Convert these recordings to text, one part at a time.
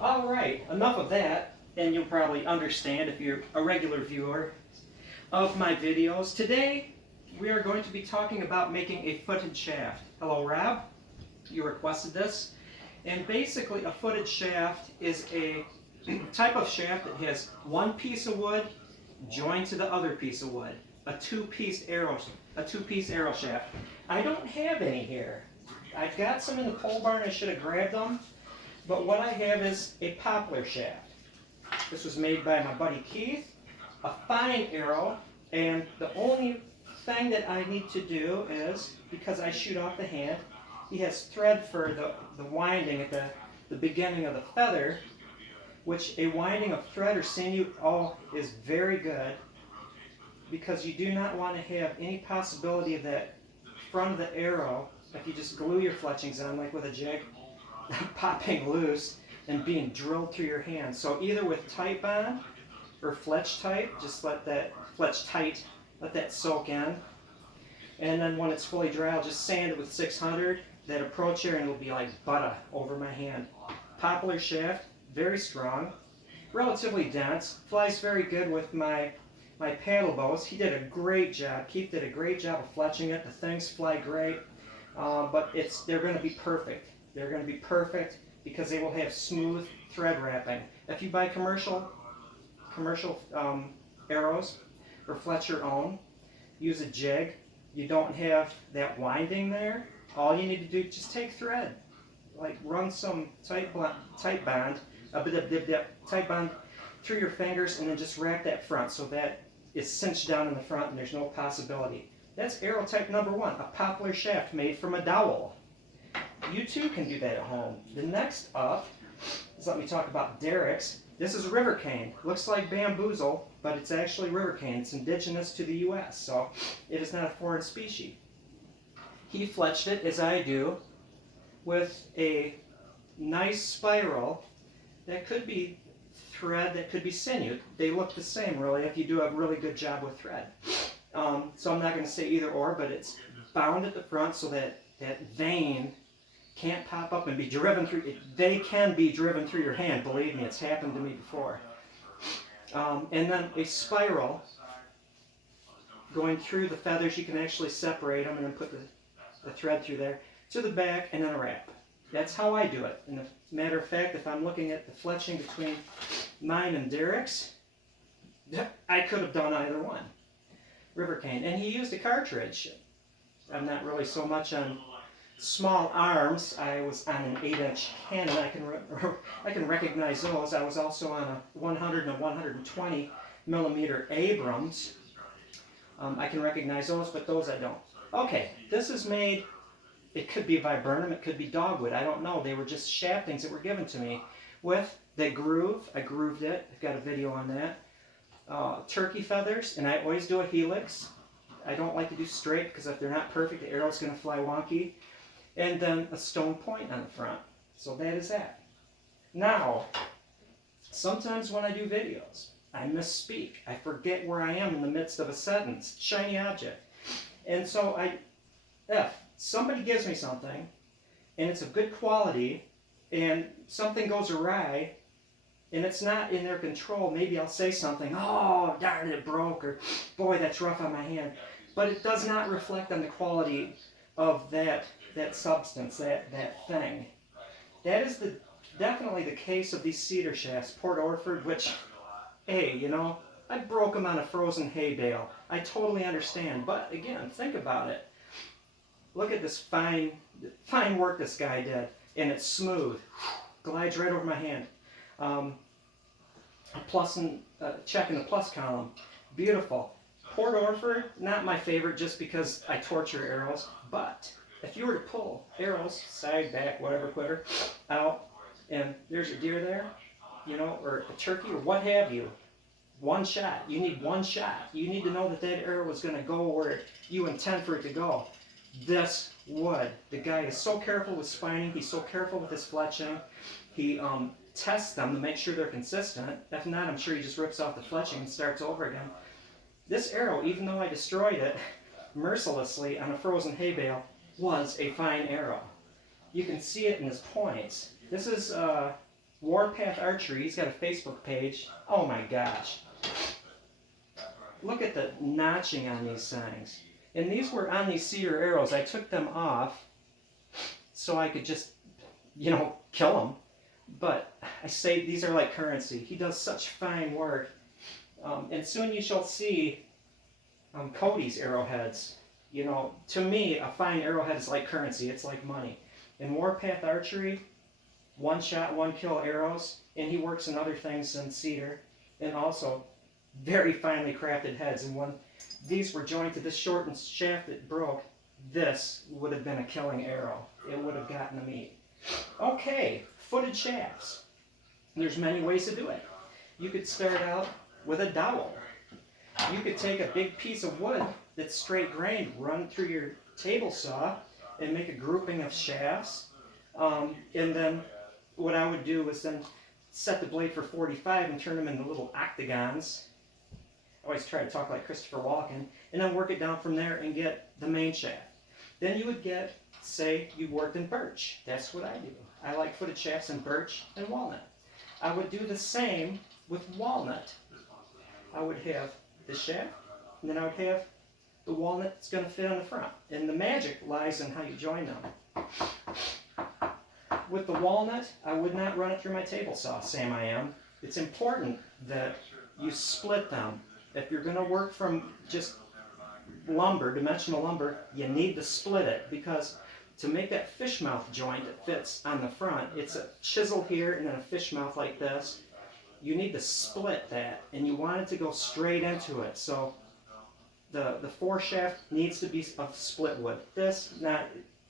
All right, enough of that, and you'll probably understand if you're a regular viewer of my videos. Today, we are going to be talking about making a footed shaft. Hello, Rob. You requested this. And basically, a footed shaft is a type of shaft that has one piece of wood joined to the other piece of wood. A two-piece arrow shaft. I don't have any here. I've got some in the pole barn. I should have grabbed them. But what I have is a poplar shaft. This was made by my buddy Keith. A fine arrow. And the only thing that I need to do is, because I shoot off the hand, he has thread for the winding at the beginning of the feather, which a winding of thread or sinew is very good, because you do not want to have any possibility of that front of the arrow, if you just glue your fletchings on, like with a jig, popping loose and being drilled through your hand. So either with Titebond or Fletch Tight, just let that soak in. And then when it's fully dry, I'll just sand it with 600, that approach area, and it'll be like butter over my hand. Poplar shaft, very strong, relatively dense, flies very good with my paddle bows. He did a great job. Keith did a great job of fletching it. The things fly great, but they're going to be perfect. They're going to be perfect because they will have smooth thread wrapping. If you buy commercial arrows or fletch your own, use a jig. You don't have that winding there. All you need to do is just take thread, like run some Titebond through your fingers, and then just wrap that front so that it's cinched down in the front and there's no possibility. That's arrow type number 1, a poplar shaft made from a dowel. You too can do that at home. The next up is, let me talk about derricks. This is river cane. Looks like bamboozle, but it's actually river cane. It's indigenous to the U.S., so it is not a foreign species. He fletched it, as I do, with a nice spiral that could be thread, that could be sinew. They look the same, really, if you do a really good job with thread. So I'm not going to say either or, but it's bound at the front so that that vein can't pop up and be driven through. They can be driven through your hand, believe me, it's happened to me before. And then a spiral going through the feathers. You can actually separate them and then put the thread through there to the back, and then a wrap. That's how I do it. And as a matter of fact, if I'm looking at the fletching between mine and Derek's, I could have done either one. River cane. And he used a cartridge. I'm not really so much on small arms. I was on an 8-inch cannon. I can recognize those. I was also on a 100 and a 120 millimeter Abrams. I can recognize those, but those I don't. Okay, this is made, it could be viburnum, it could be dogwood, I don't know. They were just shaftings that were given to me with the groove. I grooved it. I've got a video on that. Turkey feathers, and I always do a helix. I don't like to do straight because if they're not perfect, the arrow's going to fly wonky. And then a stone point on the front. So that is that. Now, sometimes when I do videos, I misspeak. I forget where I am in the midst of a sentence. Shiny object. And so if somebody gives me something, and it's of good quality, and something goes awry, and it's not in their control, maybe I'll say something, oh, darn it broke, or boy, that's rough on my hand. But it does not reflect on the quality of that substance, that thing. That is definitely the case of these cedar shafts, Port Orford, which, hey, you know, I broke them on a frozen hay bale. I totally understand. But again, think about it. Look at this fine work this guy did. And it's smooth. Glides right over my hand. A plus and check in the plus column. Beautiful. Port Orford, not my favorite just because I torture arrows. But if you were to pull arrows, side, back, whatever, quitter, out, and there's a deer there, you know, or a turkey, or what have you, one shot. You need one shot. You need to know that that arrow is going to go where you intend for it to go. This wood. The guy is so careful with spining. He's so careful with his fletching. He tests them to make sure they're consistent. If not, I'm sure he just rips off the fletching and starts over again. This arrow, even though I destroyed it mercilessly on a frozen hay bale, was a fine arrow. You can see it in his points. This is Warpath Archery, he's got a Facebook page. Oh my gosh. Look at the notching on these things. And these were on these cedar arrows. I took them off so I could just, kill them. But I say these are like currency. He does such fine work. And soon you shall see Cody's arrowheads. To me, a fine arrowhead is like currency. It's like money. In Warpath Archery, one shot, one kill arrows, and he works in other things than cedar, and also very finely crafted heads. And when these were joined to this shortened shaft that broke, this would have been a killing arrow. It would have gotten the meat. Okay, footed shafts. There's many ways to do it. You could start out with a dowel. You could take a big piece of wood that's straight grained, run through your table saw, and make a grouping of shafts. And then what I would do was then set the blade for 45 and turn them into little octagons. I always try to talk like Christopher Walken. And then work it down from there and get the main shaft. Then you would get, say, you worked in birch. That's what I do. I like footed shafts in birch and walnut. I would do the same with walnut. I would have the shaft, and then I would have the walnut that's going to fit on the front. And the magic lies in how you join them. With the walnut, I would not run it through my table saw, Sam I am. It's important that you split them. If you're going to work from just lumber, dimensional lumber, you need to split it, because to make that fish mouth joint that fits on the front, it's a chisel here and then a fish mouth like this. You need to split that, and you want it to go straight into it. So the foreshaft needs to be of split wood. This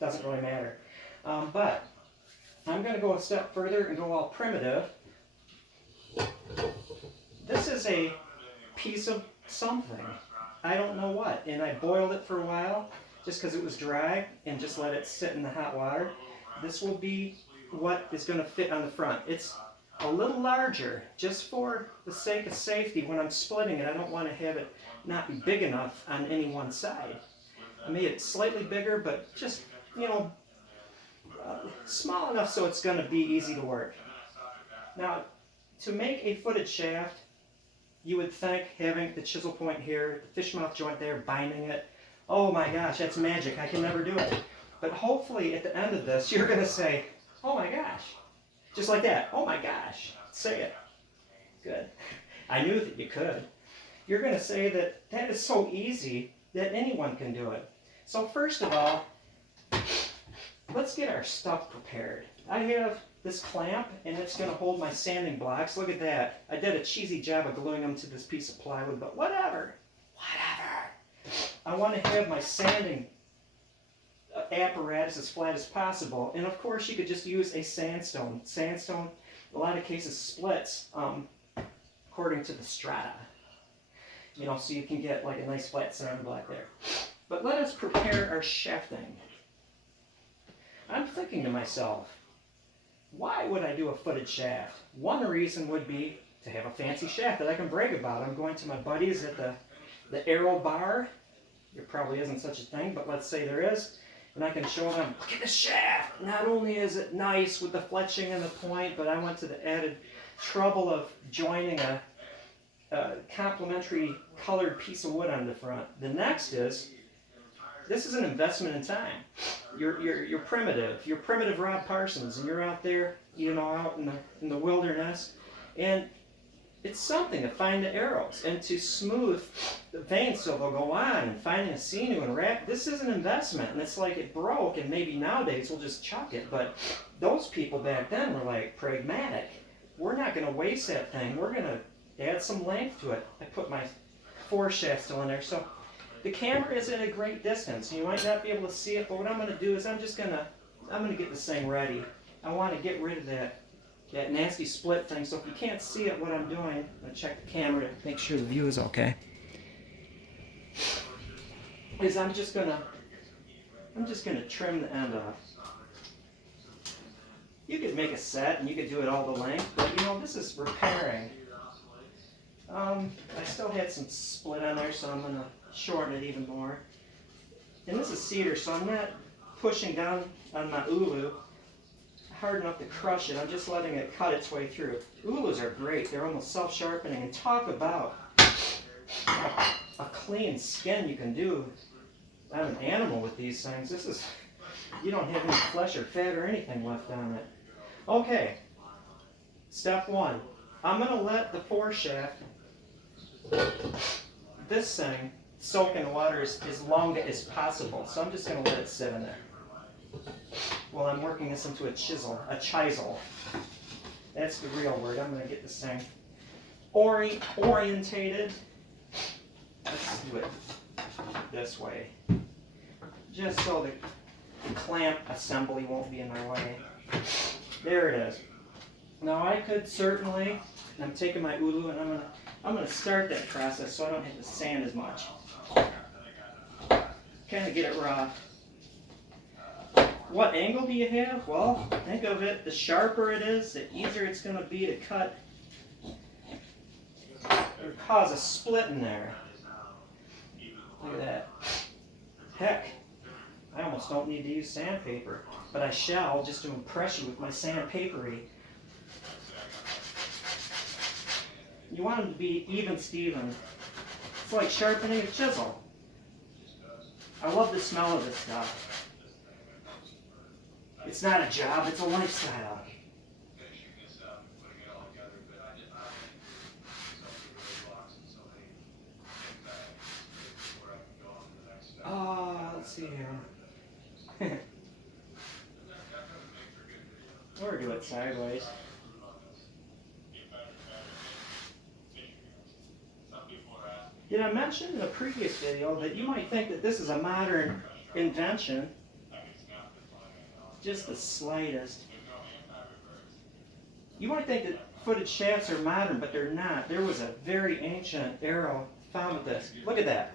doesn't really matter. But I'm going to go a step further and go all primitive. This is a piece of something. I don't know what. And I boiled it for a while just because it was dry, and just let it sit in the hot water. This will be what is going to fit on the front. It's a little larger, just for the sake of safety. When I'm splitting it, I don't want to have it not be big enough on any one side. I made it slightly bigger, but just, small enough so it's going to be easy to work. Now, to make a footed shaft, you would think having the chisel point here, the fish mouth joint there, binding it, oh my gosh, that's magic, I can never do it. But hopefully at the end of this, you're going to say, oh my gosh. Just like that. Oh my gosh. Say it. Good. I knew that you could. You're going to say that that is so easy that anyone can do it. So first of all, let's get our stuff prepared. I have this clamp, and it's going to hold my sanding blocks. Look at that. I did a cheesy job of gluing them to this piece of plywood, but whatever. I want to have my sanding apparatus as flat as possible, and of course you could just use a sandstone. Sandstone, in a lot of cases, splits according to the strata. So you can get like a nice flat sanding block there. But let us prepare our shafting. I'm thinking to myself, why would I do a footed shaft? One reason would be to have a fancy shaft that I can brag about. I'm going to my buddies at the Arrow Bar. There probably isn't such a thing, but let's say there is. And I can show them, look at the shaft. Not only is it nice with the fletching and the point, but I went to the added trouble of joining a complementary colored piece of wood on the front. The next is, this is an investment in time. You're primitive. You're primitive Rod Parsons, and you're out there, out in the wilderness, and it's something to find the arrows and to smooth the veins so they'll go on, and finding a sinew and wrap. This is an investment, and it's like it broke, and maybe nowadays we'll just chuck it, but those people back then were like pragmatic. We're not going to waste that thing. We're going to add some length to it. I put my foreshaft still in there, so the camera is at a great distance. You might not be able to see it, but what I'm going to do is I'm going to get this thing ready. I want to get rid of that nasty split thing. So if you can't see it, what I'm doing, I'm going to check the camera to make sure the view is okay. Is I'm just going to trim the end off. You could make a set and you could do it all the length, but this is repairing. I still had some split on there, so I'm going to shorten it even more. And this is cedar, so I'm not pushing down on my ulu. hard enough to crush it. I'm just letting it cut its way through. Ulus are great. They're almost self-sharpening. And talk about a clean skin you can do. I'm an animal with these things. This is, you don't have any flesh or fat or anything left on it. Okay, step one. I'm going to let the foreshaft, this thing, soak in water as long as possible. So I'm just going to let it sit in there while I'm working this into a chisel. That's the real word. I'm going to get this thing orientated. Let's do it this way, just so the clamp assembly won't be in my way. There it is. Now I could certainly, and I'm taking my ulu and I'm gonna start that process so I don't have to sand as much. Kind of get it raw. What angle do you have? Well, think of it, the sharper it is, the easier it's going to be to cut or cause a split in there. Look at that. Heck, I almost don't need to use sandpaper, but I shall just to impress you with my sandpapery. You want them to be even Steven. It's like sharpening a chisel. I love the smell of this stuff. It's not a job, it's a lifestyle. Let's see here. Or do it sideways. Did I mention in a previous video that you might think that this is a modern invention? Just the slightest. You might think that footed shafts are modern, but they're not. There was a very ancient arrow found with this. Look at that.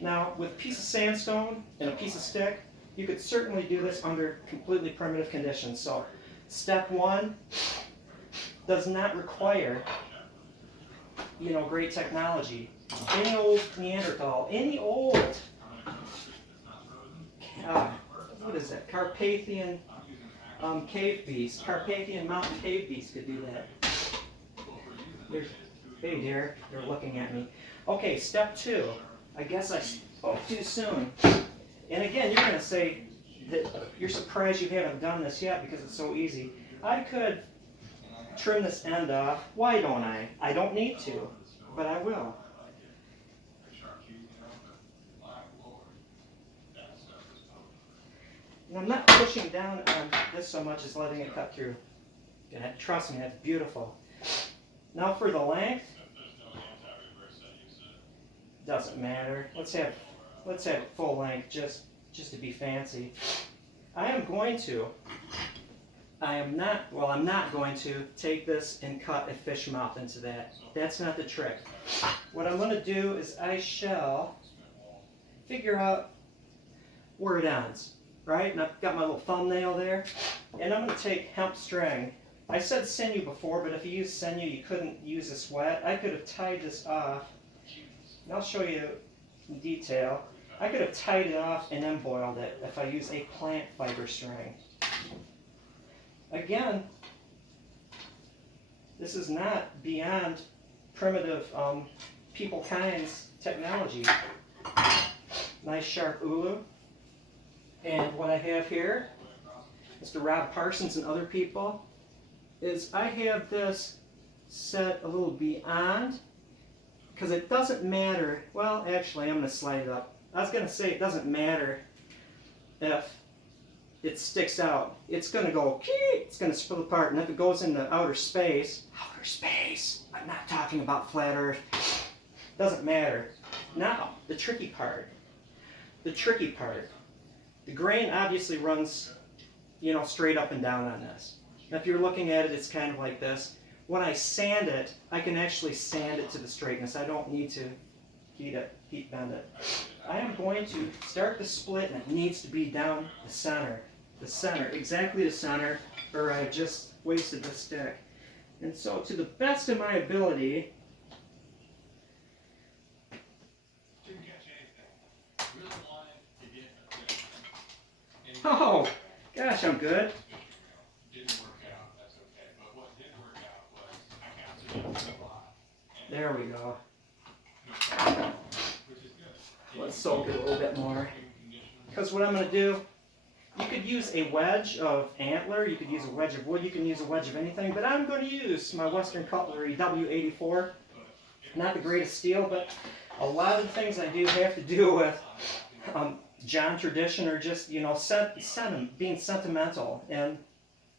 Now, with a piece of sandstone and a piece of stick, you could certainly do this under completely primitive conditions. So, step one does not require, great technology. Any old Neanderthal, any old, what is that, Carpathian cave beast, Carpathian mountain cave beast could do that. Hey dear, they're looking at me. Okay, step two. I guess I spoke too soon. And again, you're going to say that you're surprised you haven't done this yet because it's so easy. I could trim this end off. Why don't I? I don't need to, but I will. And I'm not pushing down on this so much as letting it cut through. And trust me, that's beautiful. Now for the length, doesn't matter. Let's have full length just to be fancy. I'm not going to take this and cut a fish mouth into that. That's not the trick. What I'm going to do is I shall figure out where it ends. Right? And I've got my little thumbnail there. And I'm going to take hemp string. I said sinew before, but if you use sinew, you couldn't use this wet. I could have tied this off. And I'll show you in detail. I could have tied it off and then boiled it if I use a plant fiber string. Again, this is not beyond primitive people kinds technology. Nice sharp ulu. And what I have here, Mr. Rob Parsons and other people, is I have this set a little beyond, because it doesn't matter. Well, actually, I'm going to slide it up. I was going to say it doesn't matter if it sticks out. It's going to go, it's going to split apart. And if it goes into outer space, I'm not talking about flat Earth, doesn't matter. Now, the tricky part. The grain obviously runs, straight up and down on this. Now, if you're looking at it, it's kind of like this. When I sand it, I can actually sand it to the straightness. I don't need to heat bend it. I am going to start the split, and it needs to be down the center, exactly the center, or I've just wasted the stick. And so, to the best of my ability, oh, gosh, I'm good. There we go. Let's soak it a little bit more. Because what I'm going to do, you could use a wedge of antler, you could use a wedge of wood, you can use a wedge of anything, but I'm going to use my Western Cutlery W84. Not the greatest steel, but a lot of the things I do have to do with John tradition or just, you know, being sentimental. And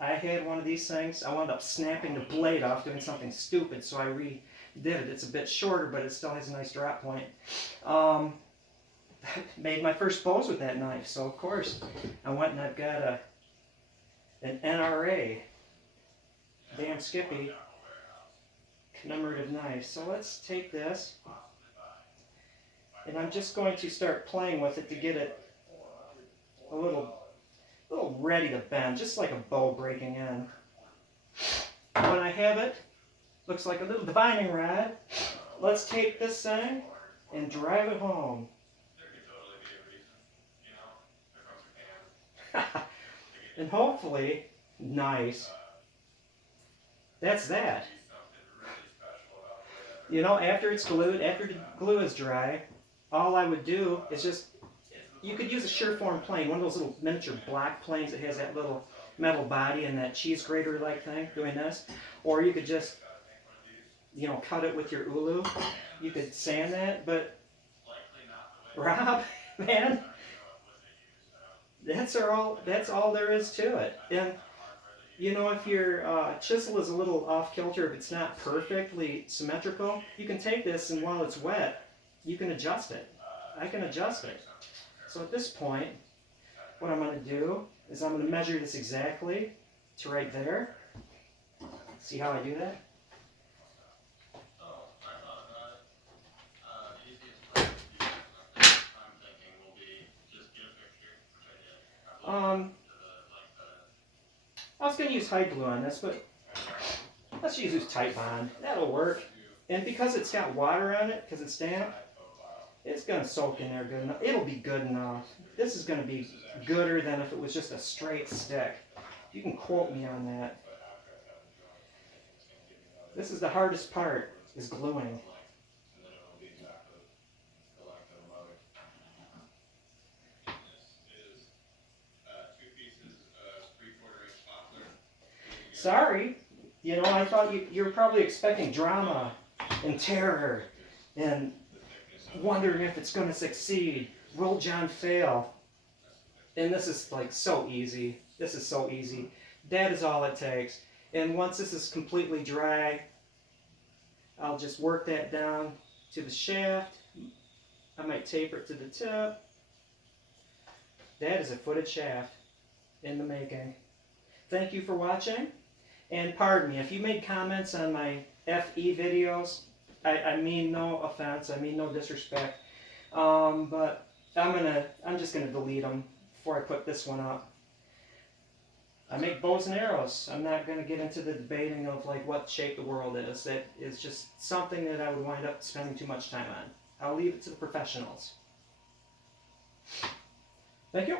I had one of these things. I wound up snapping the blade off doing something stupid, so I redid it. It's a bit shorter, but it still has a nice drop point. Made my first bows with that knife, so of course I went and I've got an NRA, damn Skippy, commemorative knife. So let's take this, and I'm just going to start playing with it to get it a little ready to bend, just like a bow breaking in. When I have it, looks like a little divining rod. Let's take this thing and drive it home. And hopefully, nice. That's that. You know, after it's glued, after the glue is dry, all I would do is just, you could use a Surform plane, one of those little miniature black planes that has that little metal body and that cheese grater-like thing, doing this. Or you could just, you know, cut it with your ulu. You could sand that, but Rob, man, that's all there is to it. And you know, if your chisel is a little off kilter, if it's not perfectly symmetrical, you can take this and while it's wet, you can adjust it. I can adjust it. So at this point, what I'm going to do is I'm going to measure this exactly to right there. See how I do that? I was going to use hide glue on this, but let's use Titebond. That'll work. And because it's got water on it, because it's damp, it's going to soak in there good enough. It'll be good enough. This is going to be gooder than if it was just a straight stick. You can quote me on that. This is the hardest part, is gluing. Sorry, you know, I thought you were probably expecting drama and terror and wondering if it's going to succeed. Will John fail? And this is like so easy. This is so easy. That is all it takes. And once this is completely dry, I'll just work that down to the shaft. I might taper it to the tip. That is a footed shaft in the making. Thank you for watching. And pardon me, if you made comments on my FE videos, I mean no offense, I mean no disrespect, but I'm just gonna delete them before I put this one up. I make bows and arrows. I'm not gonna get into the debating of like what shape the world is. That is just something that I would wind up spending too much time on. I'll leave it to the professionals. Thank you.